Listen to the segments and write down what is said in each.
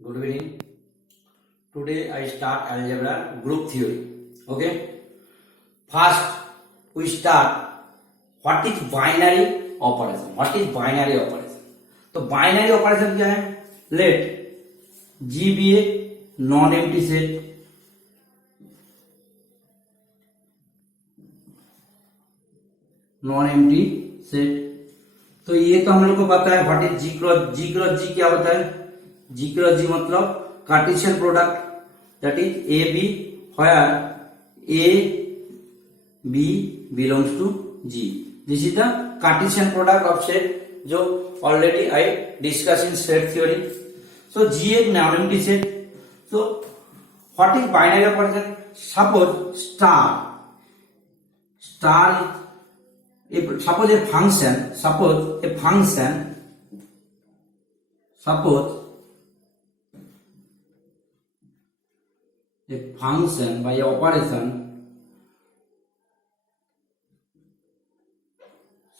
Good evening. Today I start algebra group theory. Okay. First we start what is binary operation. What is binary operation? तो binary operation क्या है? Let G be a non-empty set. Non-empty set. तो ये तो हम लोग को पता है what is G cross G क्या होता है. जी क्रॉस जी मतलब cartesian product that is A B where A B belongs to G. This is the cartesian product of set जो already I discuss in set theory. So G एक non empty set. So what is binary operation? Suppose star suppose a function by operation,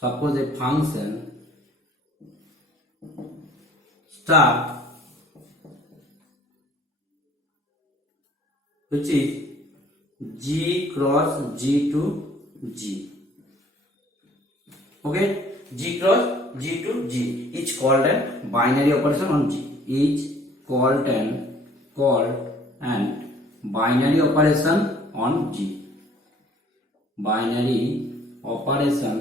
suppose a function star which is G cross G to G. Okay, G cross G to G is called a binary operation on G. Is called an binary operation on G. Binary operation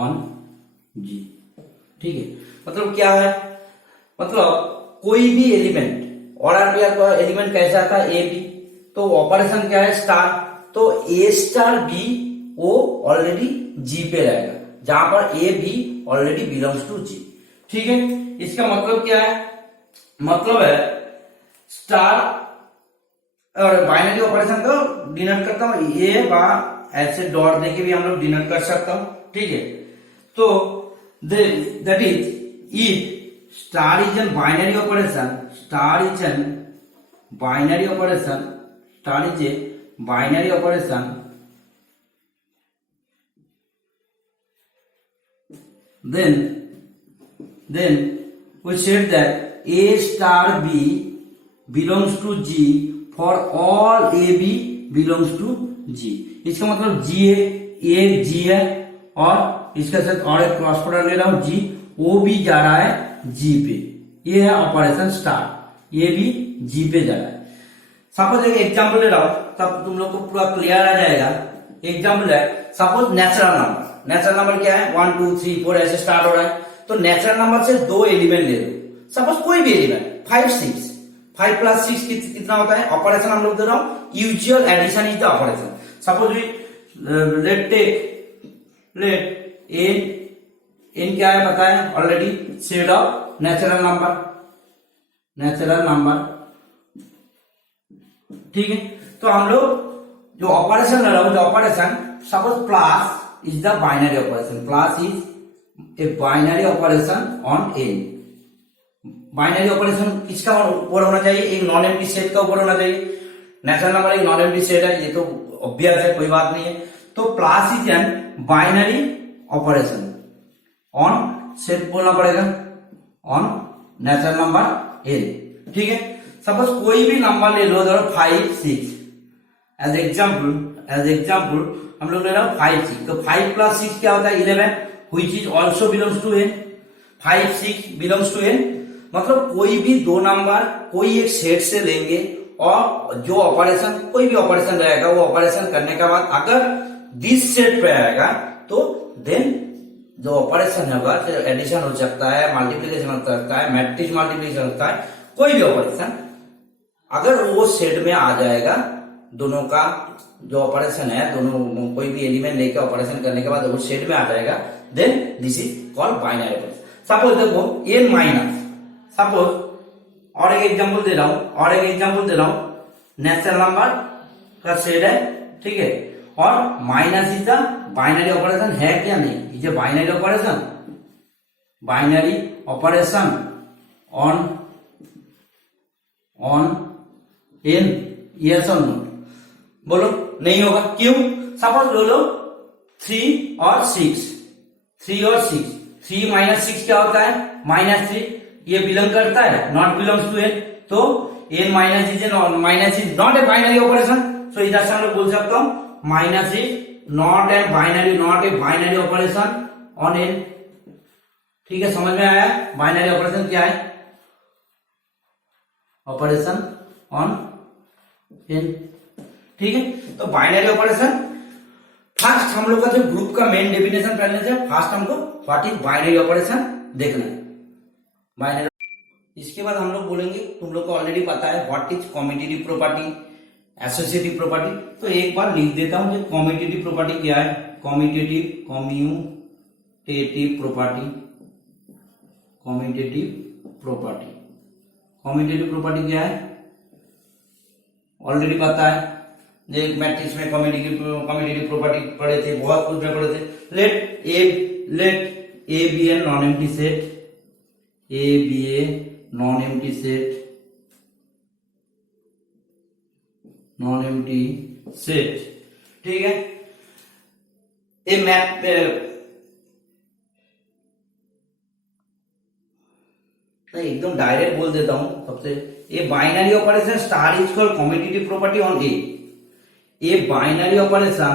on G. ठीक है. मतलब क्या है? मतलब कोई भी element और का एलिमेंट कैसा था ए बी, तो ऑपरेशन क्या है? स्टार. तो ए स्टार बी वो ऑलरेडी जी पे रहेगा जहां पर A B already belongs to G. ठीक है. इसका मतलब क्या है? मतलब है स्टार और बाइनरी ऑपरेशन को डिनोट करता हूं ए बा ऐसे डॉट देके भी हम लोग डिनोट कर सकता हूं. ठीक है. तो that is if star is an binary operation, star is a binary operation then we said that A star B belongs to G for all A B belongs to G. इसका मतलब G है, A G है और इसके साथ और एक cross product ले रहा हूं G, O भी जा रहा है G पे. ये है ऑपरेशन स्टार. ये भी G पे जा रहा है. सपोज एक एग्जाम्पल ले रहा हूं तब तुम लोग को पूरा क्लियर आ जाएगा. एग्जाम्पल है suppose natural number. Natural number क्या है? 1 2 3 4 ऐसे स्टार्ट हो रहा है. तो नेचुरल नंबर से दो एलिमेंट ले लो. सपोज कोई भी एलिमेंट 5 6. 5 प्लस 6 कितना होता है? ऑपरेशन हम लोग दे रहा हूं usual addition is the operation. Suppose let N क्या है पता है already? Set of natural number. ठीक है. तो हम लोग जो ऑपरेशन ले रहा हूं, जो operation suppose plus is the binary operation. Plus is a binary operation on n. Binary operation किसका ऊपर होना चाहिए? एक नॉन एम्प्टी सेट का ऊपर होना चाहिए. नेचुरल नंबर एक नॉन एम्प्टी सेट है, ये तो ऑब्वियस है, कोई बात नहीं है. तो plus is an binary operation on set बोलना पड़ेगा ऑन नेचुरल नंबर n. ठीक है. सपोज कोई भी नंबर ले लो, धरो 5 6 एज एग्जाम्पल हम लोग ले रहे हैं 5 6. तो 5 प्लस 6 क्या होता है? 11 which is also belongs to n. 5 6 belongs to n. मतलब कोई भी दो नंबर कोई एक सेट से लेंगे और जो ऑपरेशन कोई भी ऑपरेशन रहेगा वो ऑपरेशन करने के बाद अगर दिस सेट पे आएगा तो देन जो ऑपरेशन होगा, एडिशन हो सकता है, मल्टीप्लीकेशन हो सकता है, मैट्रिक्स मल्टीप्लीकेशन होता है, कोई भी ऑपरेशन अगर वो सेट में आ जाएगा, दोनों का जो ऑपरेशन है, दोनों कोई भी एलिमेंट लेके ऑपरेशन करने के बाद वो सेट में आ जाएगा, then this is called binary operation. Suppose देखो n माइनस, सपोज और एक एग्जांपल दे रहा हूं नेचुरल नंबर का सेट है. ठीक है. और minus is the binary operation है क्या? नहीं. Is a binary operation on n. Yes और नो? बोलो. नहीं होगा. क्यों? सपोज लो 3 और 6. 3 माइनस 6 क्या होता है? -3. ये बिलोंग करता है, नॉट बिलोंग्स टू एन, तो N minus is not a binary operation. So इधर से हम लोग बोल सकता हूँ minus is not a binary operation on N. ठीक है, समझ में आया? बाइनरी ऑपरेशन क्या है? Operation on N. ठीक है, तो बाइनरी ऑपरेशन फर्स्ट हम लोग का जो ग्रुप का मेन डेफिनेशन करने से फर्स्ट हमको व्हाट इज बाइनरी ऑपरेशन देखना है। बाइनरी, इसके बाद हम लोग बोलेंगे, तुम लोग को ऑलरेडी पता है what is commutative property, associative property. तो एक बार लिख देता हूं कि कम्यूटेटिव प्रॉपर्टी क्या है। कम्यूटेटिव प्रॉपर्टी, कम्यूटेटिव प्रॉपर्टी क्या है ऑलरेडी पता है। एक मैट्रिक्स में कम्यूटेटिव प्रॉपर्टी पढ़े थे, बहुत कुछ में पढ़े थे। Let A be a non empty set, A be a non-empty set, ठीक है। ए मैप एकदम डायरेक्ट बोल देता हूं सबसे, a binary operation star is called commutative property on a binary operation,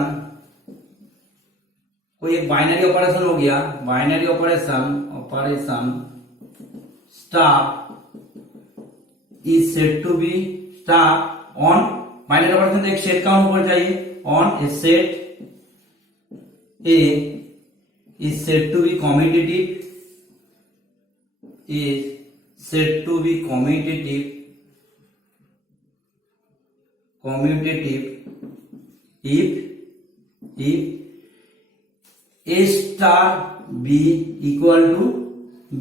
कोई एक बाइनरी ऑपरेशन हो गया, binary operation star is said to B star on, binary operation एक सेट का ऊपर चाहिए, on a set A is said to be commutative, if A star B equal to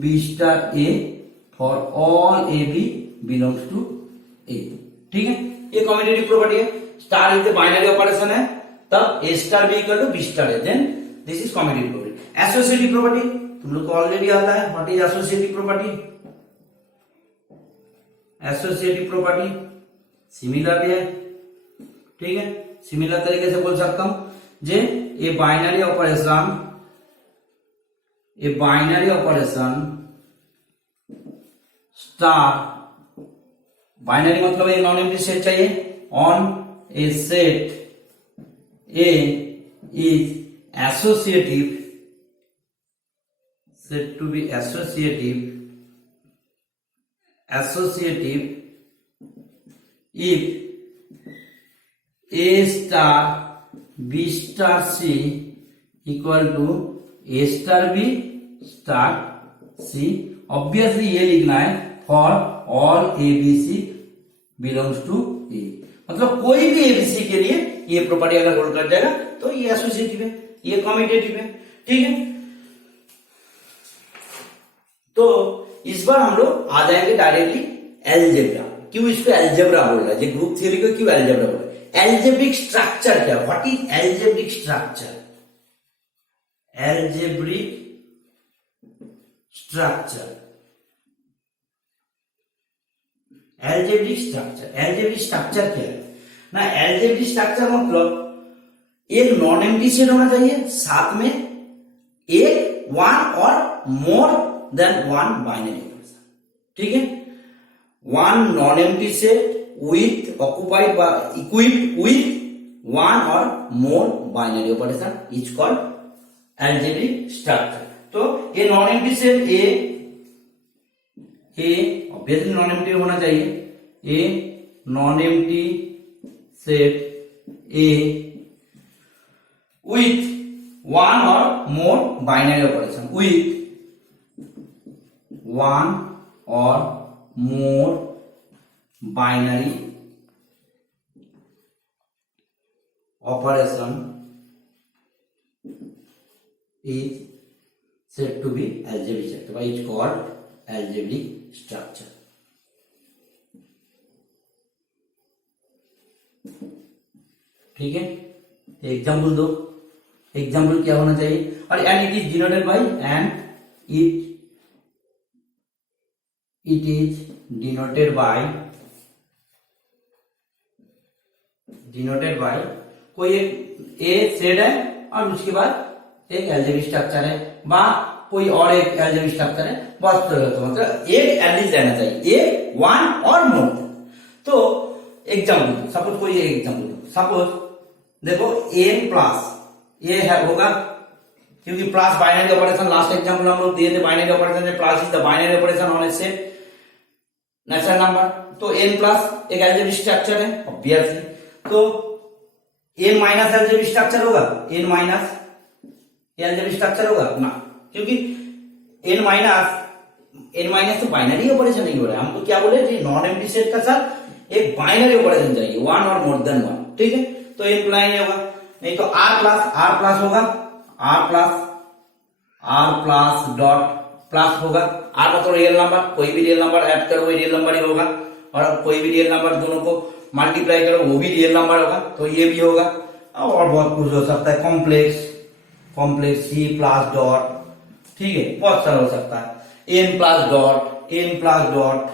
B star A for all A B belongs to A। ठीक है, ये commutative property है। Star is binary operation है, तब A star B equal to B star A, then this is commutative property. Associative property तुम लोग को already आता है, what is associative property. Associative property similar है, ठीक है, सिमिलर तरीके से बोल सकता हूं जे A binary operation star, binary मतलब एक नॉन एम्प्टी सेट चाहिए, on a set A is associative, said to be associative if A star B star C equal to A star B star C, obviously ये लिखना है for all ABC belongs to A, मतलब कोई भी ABC के लिए ये property अगर होल्ड कर जाएगा तो ये एसोसिएटिव है, ये कम्यूटेटिव है। ठीक है, तो इस बार हम लोग आ जाएंगे डायरेक्टली एलजेब्रा। क्यों इसको एलजेब्रा बोल रहा है, ये ग्रुप थ्योरी को क्यों एलजेब्रा बोल रहा है? एलजेब्रिक स्ट्रक्चर क्या, what is algebraic structure? Algebraic structure क्या है ना? एलजेब्रिक स्ट्रक्चर मतलब एक नॉन एम्प्टी सेट होना चाहिए, साथ में एक वन और more than one binary operation. ठीक है, one non empty set with occupied by equipped with one or more binary operation is called algebraic structure। तो ये नॉन एम्प्टी सेट ए ऑब्वियसली नॉन एम्प्टी होना चाहिए, ए non empty set A with one or more binary operation, with one or more binary operation is said to be algebraic structure, by it's called algebraic structure। ठीक है, example दो, example क्या होना चाहिए? और and it is denoted bye, and it is denoted bye कोई एक ए set है और उसके बाद एक एलजेब्रिक स्ट्रक्चर है, बा कोई और एक एल्जेब्रिक स्ट्रक्चर है, बस तो मतलब एक एटलीस्ट रहना चाहिए, एक, वन और मोर। तो एग्जाम्पल, सपोज कोई एग्जाम्पल, सपोज देखो n प्लस ये है होगा, क्योंकि plus binary operation, last example हम लोग दिए थे बाइनरी ऑपरेशन में, plus is the binary operation on a set natural number. तो n प्लस एक एल्जेब्रिक स्ट्रक्चर है ऑब्वियसली, तो n माइनस एल्जेब्रिक स्ट्रक्चर होगा, n माइनस एल्जेब्रिक स्ट्रक्चर होगा ना, क्योंकि n माइनस तो बाइनरी ऑपरेशन नहीं हो रहा है, हमको क्या बोले नॉन एम्प्टी सेट का साथ एक बाइनरी ऑपरेशन चाहिए, वन और मोर देन वन, ठीक है। तो n प्लाइन होगा, नहीं तो r प्लस होगा, r प्लस डॉट प्लस होगा, r मतलब रियल नंबर, कोई भी रियल नंबर ऐड करो वो रियल नंबर ही होगा, और कोई भी रियल नंबर दोनों को मल्टीप्लाई करो वो भी रियल नंबर होगा, तो ये भी होगा। और बहुत कुछ हो सकता है, कॉम्प्लेक्स सी प्लस डॉट, ठीक है, बहुत सारा हो सकता है, n प्लस डॉट,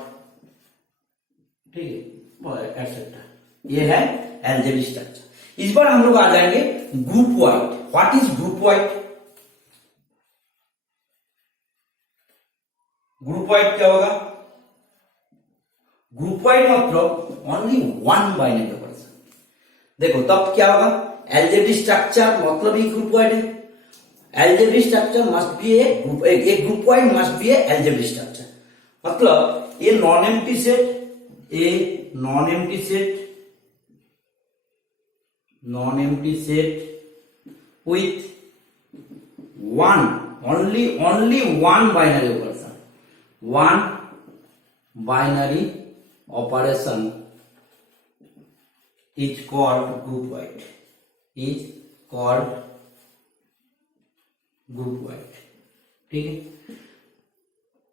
ठीक है, एटसेट्रा। ये है एल्जेब्रिक स्ट्रक्चर। इस बार हम लोग आ जाएंगे group wide. What is group wide? Group wide क्या होगा? ग्रुप वाइड मतलब ओनली वन बाइनरी ऑपरेशन। देखो तब क्या होगा, एल्जेब्रिक स्ट्रक्चर मतलब ही ग्रुप वाइड है। Algebraic structure must be A group wide must be A algebraic structure, मतलब ये non empty set with only one binary operation is called group wide, ठीक है।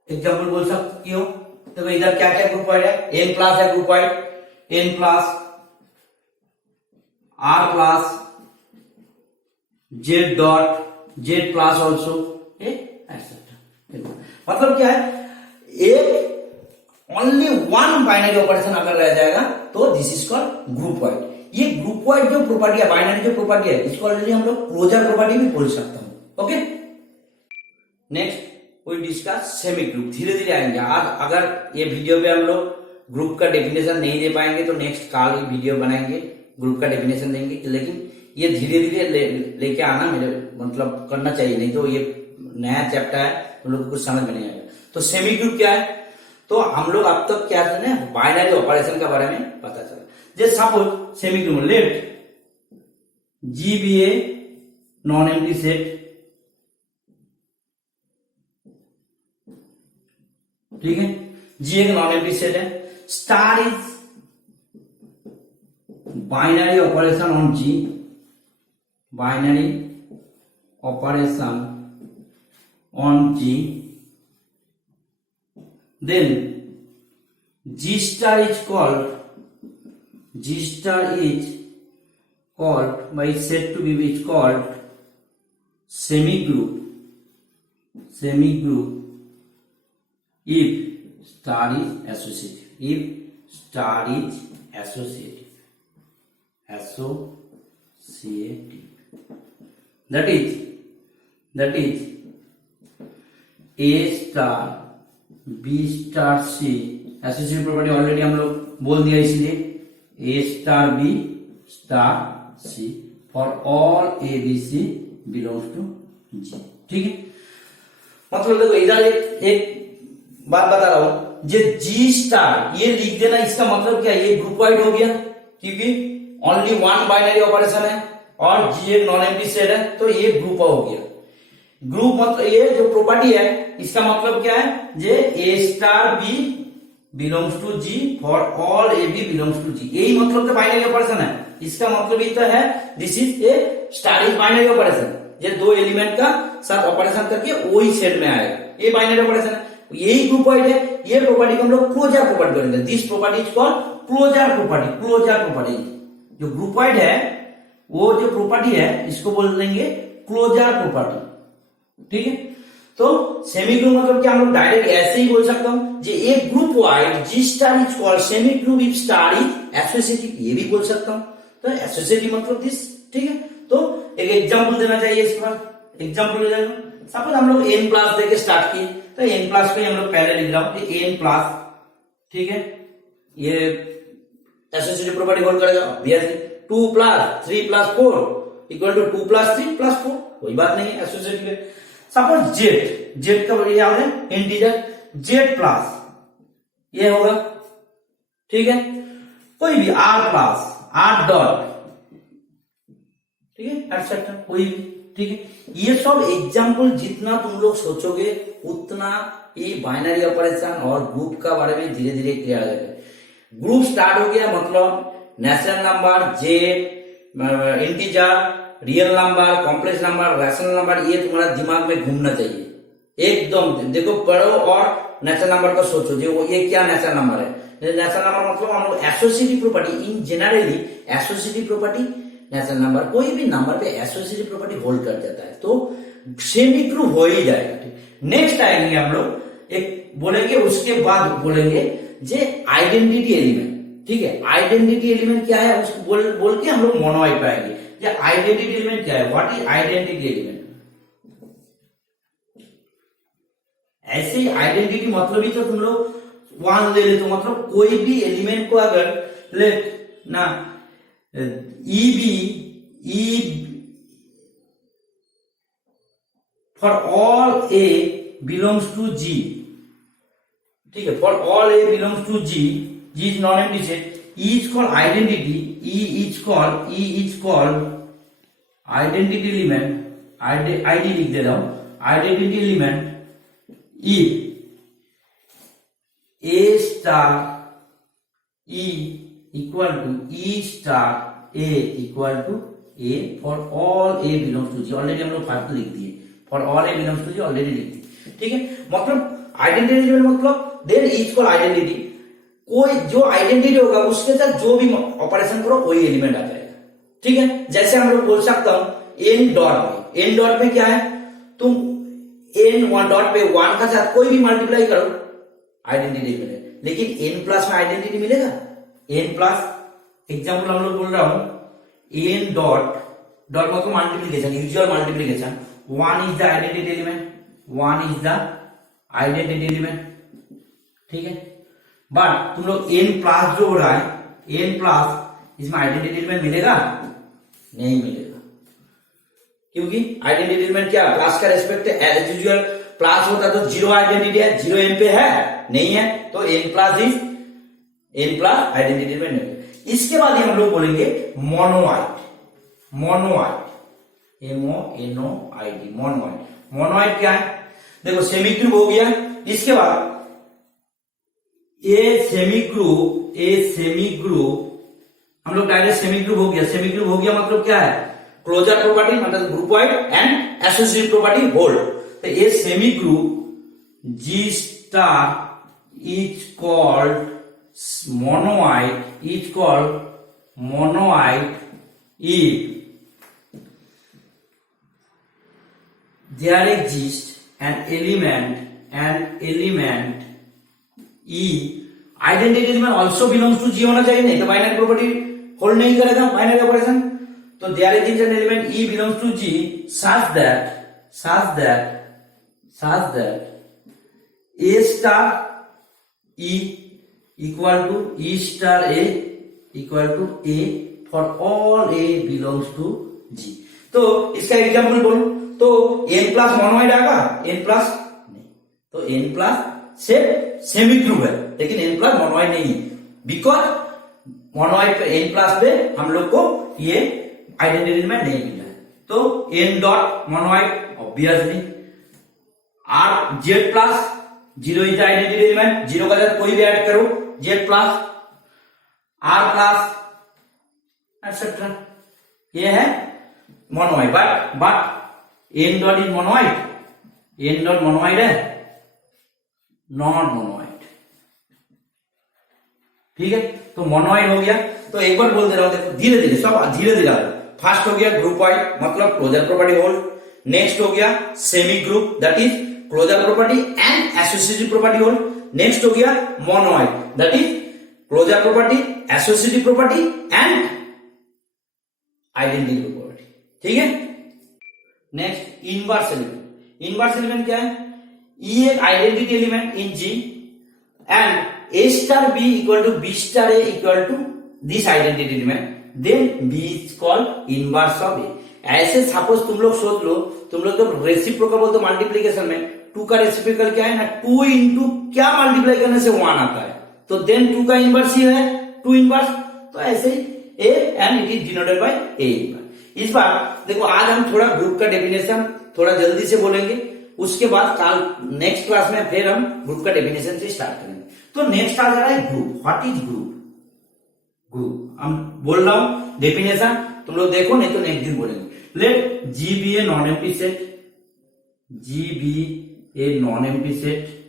एग्जाम्पल बोल सकती हो, तो इधर क्या क्या ग्रुप वाइड है, n प्लस है group wide, n plus r plus z dot z plus also etcetera. मतलब क्या है, एक ओनली वन बाइनरी ऑपरेशन अगर रह जाएगा तो this is called group wide. ये ग्रुप वाइड जो प्रॉपर्टी है, बाइनरी जो प्रॉपर्टी है, इसको ऑलरेडी हम लोग क्लोजर प्रॉपर्टी भी बोल सकता हूं। Okay, next we discuss semi group. धीरे धीरे आएंगे। आज अगर ये वीडियो पे हम लोग ग्रुप का डेफिनेशन नहीं दे पाएंगे तो नेक्स्ट कल वीडियो बनाएंगे, ग्रुप का डेफिनेशन देंगे, लेकिन ये धीरे धीरे लेके आना, मेरे मतलब करना चाहिए, नहीं तो ये नया चैप्टर है तो लोग कुछ समझ में नहीं आएगा। तो सेमी ग्रुप क्या है, तो हम लोग अब तक क्या जाने बाइनरी ऑपरेशन के बारे में पता चला। जैसे suppose semi group, let G be a non empty set, ठीक है, जी एक नॉन एम्प्टी सेट है, star is binary operation on G, binary operation on G, then G star is called by said to be is called semi group if star is associative, that is A star B star C, associative property already हम लोग बोल दिया, इसलिए A star B star C for all A B C belongs to G, ठीक है। मतलब देखो इधर एक बात बता रहा हूं, जो जी स्टार ये लिख देना, इसका मतलब क्या, ये ग्रुप वाइड हो गया, क्योंकि ओनली वन बाइनरी ऑपरेशन है और जी एक नॉन एम्प्टी सेट है, तो ये ग्रुप हो गया। ग्रुप मतलब ये जो प्रॉपर्टी है, इसका मतलब क्या है, जे A star B belongs to G for all A B belongs to G, यही मतलब तो बाइनरी ऑपरेशन है। इसका मतलब इतना है, this is A star is binary operation, ये दो एलिमेंट का साथ ऑपरेशन करके वही सेट में आएगा, ये बाइनरी ऑपरेशन है, यही ग्रुप वाइड है। ये प्रॉपर्टी को हम लोग क्लोजर प्रॉपर्टी बोलेंगे, this property is called closure property. जो ग्रुप वाइड है वो जो प्रॉपर्टी है इसको बोल देंगे क्लोजर प्रॉपर्टी, ठीक है। तो सेमी ग्रुप मतलब क्या, हम लोग डायरेक्ट ऐसे ही बोल सकता हूं, जे एक groupoid G star is called semi group if star is associative, ये भी बोल सकता हूं। तो एसोसिएटिव मतलब दिस, ठीक है। तो एक एग्जांपल देना चाहिए, इस पर एग्जांपल ले जाएगा, सपोज हम लोग n प्लस देके स्टार्ट किए, तो n प्लस को हम लोग पहले लिख रहा हूं कि n प्लस, ठीक है, ये एसोसिएटिव प्रॉपर्टी होल्ड करेगा obviously. 2 plus 3 plus 4 equal to 2 plus 3 plus 4, कोई बात नहीं है, एसोसिएटिव है। सपोज जेड का क्या हो गया इंटीजर, जेड प्लस ये होगा, ठीक है, कोई भी आर प्लस आर डॉट, ठीक है, एटसेट्रा कोई भी, ठीक है। ये सब एग्जाम्पल जितना तुम लोग सोचोगे उतना ये बाइनरी ऑपरेशन और ग्रुप का बारे में धीरे धीरे क्लियर हो जाएगा। ग्रुप स्टार्ट हो गया मतलब natural number, Z, integer, real number, complex number, rational number, ये तुम्हारा दिमाग में घूमना चाहिए एकदम। देखो पढ़ो और नेचुरल नंबर को सोचो, जो ये क्या नेचुरल नंबर है। नेचुरल नंबर मतलब हम लोग एसोसिएटिव प्रॉपर्टी, इन generally associative property natural number, कोई भी नंबर पे एसोसिएटिव प्रॉपर्टी होल्ड कर जाता है तो सेमी ग्रुप हो ही जाएगा। नेक्स्ट आएंगे हम लोग एक बोलेंगे, उसके बाद बोलेंगे जे आइडेंटिटी एलिमेंट, ठीक है। आइडेंटिटी एलिमेंट क्या है उसको बोल के हम लोग मोनोइड पाएंगे। ये आइडेंटिटी एलिमेंट क्या है, व्हाट इज आइडेंटिटी एलिमेंट। ऐसे ही आइडेंटिटी मतलब ही तो तुम लोग वन ले लेते हो, मतलब कोई भी एलिमेंट को अगर लेट ना E for all A belongs to G, ठीक है, for all A belongs to G, G is non empty set, E is called identity, E is called identity element, ID लिख दे रहा हूं, identity element if A star E equal to E star A equal to A for all A belongs to G, already हम लोग five लिख दिए, for all A belongs to G already लिख दिए, ठीक है। मतलब आइडेंटिटी एलिमेंट मतलब then E is called identity, कोई जो आइडेंटिटी होगा उसके साथ जो भी ऑपरेशन करो वही एलिमेंट आ जाएगा, ठीक है। जैसे हम लोग बोल सकता हूं एन डॉट में क्या है, तुम एन वन डॉट पे वन का साथ कोई भी मल्टीप्लाई करो आइडेंटिटी मिलेगा, लेकिन एन प्लस में आइडेंटिटी मिलेगा। एन प्लस एग्जाम्पल हम लोग बोल रहा हूं एन डॉट मतलब multiplication, usual multiplication, one is the identity element, one is the identity element, ठीक है। बट तुम लोग एन प्लस जो हो रहा है, एन प्लस इसमें आइडेंटिटी एलिमेंट मिलेगा नहीं मिलेगा, क्योंकि आइडेंटिटी एलिमेंट क्या प्लस का रेस्पेक्ट एज यूजुअल प्लस होता तो जीरो आइडेंटिटी है, जीरो एन पे है नहीं है, तो एन प्लस आइडेंटिटी एलिमेंट नहीं। इसके बाद हम लोग बोलेंगे मोनोइड, MONOID, मोनोइड क्या है, देखो सेमी ग्रुप हो गया। इसके बाद ए सेमी ग्रुप हम लोग डायरेक्ट सेमी ग्रुप हो गया मतलब क्या है, क्लोजर प्रॉपर्टी मतलब groupoid and associative property hold. तो a semigroup G star is called monoid if there exists an element E, identity element also belongs to G होना चाहिए, नहीं तो बाइनरी प्रॉपर्टी होल्ड नहीं करेगा binary operation. तो there is an element E belongs to G such that A star E equal to E star A equal to A for all A belongs to G। तो इसका example बोलो तो n plus monoid आएगा, n plus नहीं, तो n plus से semi group है लेकिन n प्लस मोनोइड नहीं है, बिकॉज मोनोइड पे n प्लस पे हम लोग को ये आइडेंटिटी एलिमेंट नहीं मिला है। तो n dot monoid obviously, r z plus zero is identity element, zero का साथ कोई भी ऐड करो, z plus r plus etcetera, ये है monoid. But n dot is monoid, n dot monoid है नॉट मोनोइड, ठीक है। तो मोनोइड हो गया। तो एक बार बोल दे रहा हूं, देखो धीरे धीरे सब धीरे धीरे। फर्स्ट हो गया ग्रुप वाइड मतलब क्लोजर प्रॉपर्टी होल्ड, नेक्स्ट हो गया semi group that is closure property and associative property hold, next हो गया monoid that is closure property, associative property and identity property, ठीक है। Next inverse element. Inverse element क्या है? E एक identity element in G and A star B equal to B star A equal to this identity element, then B is called inverse of ए। ऐसे suppose तुम लोग सोच लो, तुम लोग तो रेसिप्रोकल बोलते हो मल्टीप्लीकेशन में, 2 का रेसिप्रोकल क्या है ना, 2 इंटू क्या मल्टीप्लाई करने से 1 आता है, तो देन 2 का इनवर्स ही है 2 इनवर्स। तो ऐसे ही A and it is denoted by A. इस बार देखो, आज हम थोड़ा ग्रुप का डेफिनेशन थोड़ा जल्दी से बोलेंगे, उसके बाद कल नेक्स्ट क्लास में फिर हम ग्रुप का डेफिनेशन से स्टार्ट करेंगे। तो नेक्स्ट आ जा रहा है group. What is group? Group हम बोल रहा हूं डेफिनेशन, तुम लोग देखो, नहीं तो नेक्स्ट दिन बोलेंगे। Let G be a non empty set, G be a non empty set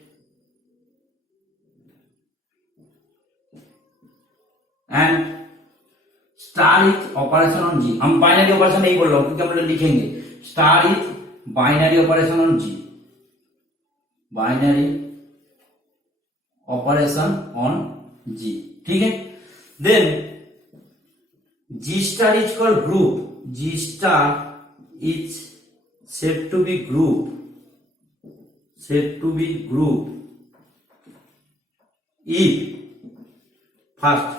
and star is operation on G. हम बाइनरी ऑपरेशन नहीं बोल रहा हूं क्योंकि हम लोग लिखेंगे star is binary operation on G, binary operation on G, ठीक है। Then G star is called group, G star is said to be group, said to be group if first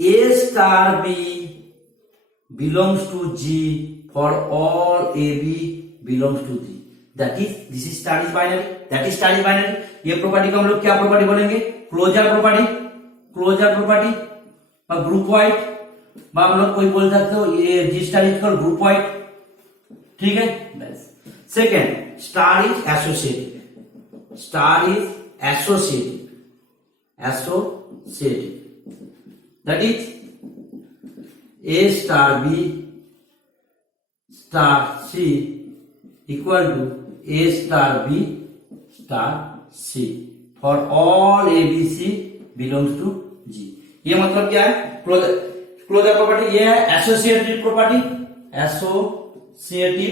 A star B belongs to G for all AB belongs to G, that is this is star is binary, that is star is binary। ये property को हम लोग क्या property बोलेंगे? Closure property, closure property और groupoid, हम लोग कोई बोल सकते हो ये G star is called groupoid, ठीक है। Second, star is associative, star is associative, associative, that is A star B star C equal to A star B star C for all A B C belongs to G. ये मतलब क्या है? Closure property ये है associative property, associative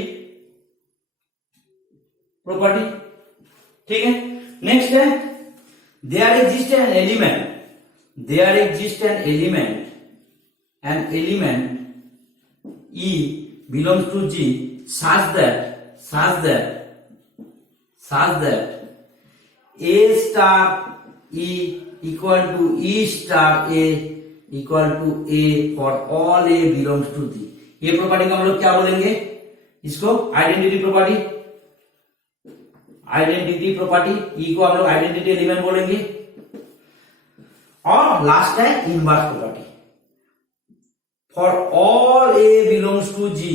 property, ठीक है। Next है there exist an element, there exist an element E belongs to G such that A star E equal to E star A equal to A for all A belongs to G। ये property को हम लोग क्या बोलेंगे? इसको identity property, identity property, E को हम लोग आइडेंटिटी एलिमेंट बोलेंगे। और लास्ट है inverse property, for all A belongs to G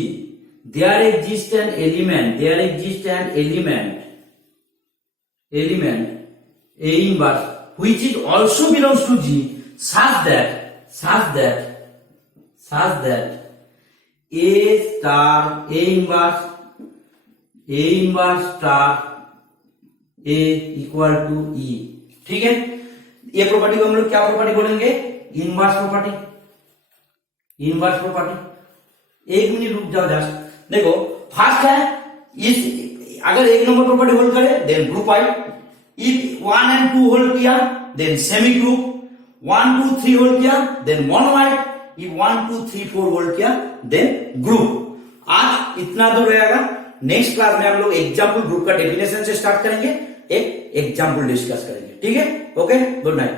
there exist an element, there exist an element A inverse which is also belongs to G such that A star A inverse star A equal to E, ठीक है। ये property को हम लोग क्या property बोलेंगे? Inverse property, inverse property. एक minute रुक जाओ जस्ट, देखो फर्स्ट है इस, अगर एक नंबर प्रॉपर्टी होल्ड करे then groupoid, if 1 and 2 hold किया देन सेमी ग्रुप, 1 2 3 होल्ड किया then monoid, if 1 2 3 4 hold किया देन ग्रुप। आज इतना दूर रहेगा, नेक्स्ट क्लास में हम लोग एग्जाम्पल ग्रुप का डेफिनेशन से स्टार्ट करेंगे, एक एग्जाम्पल डिस्कस करेंगे, ठीक है। Okay, good night.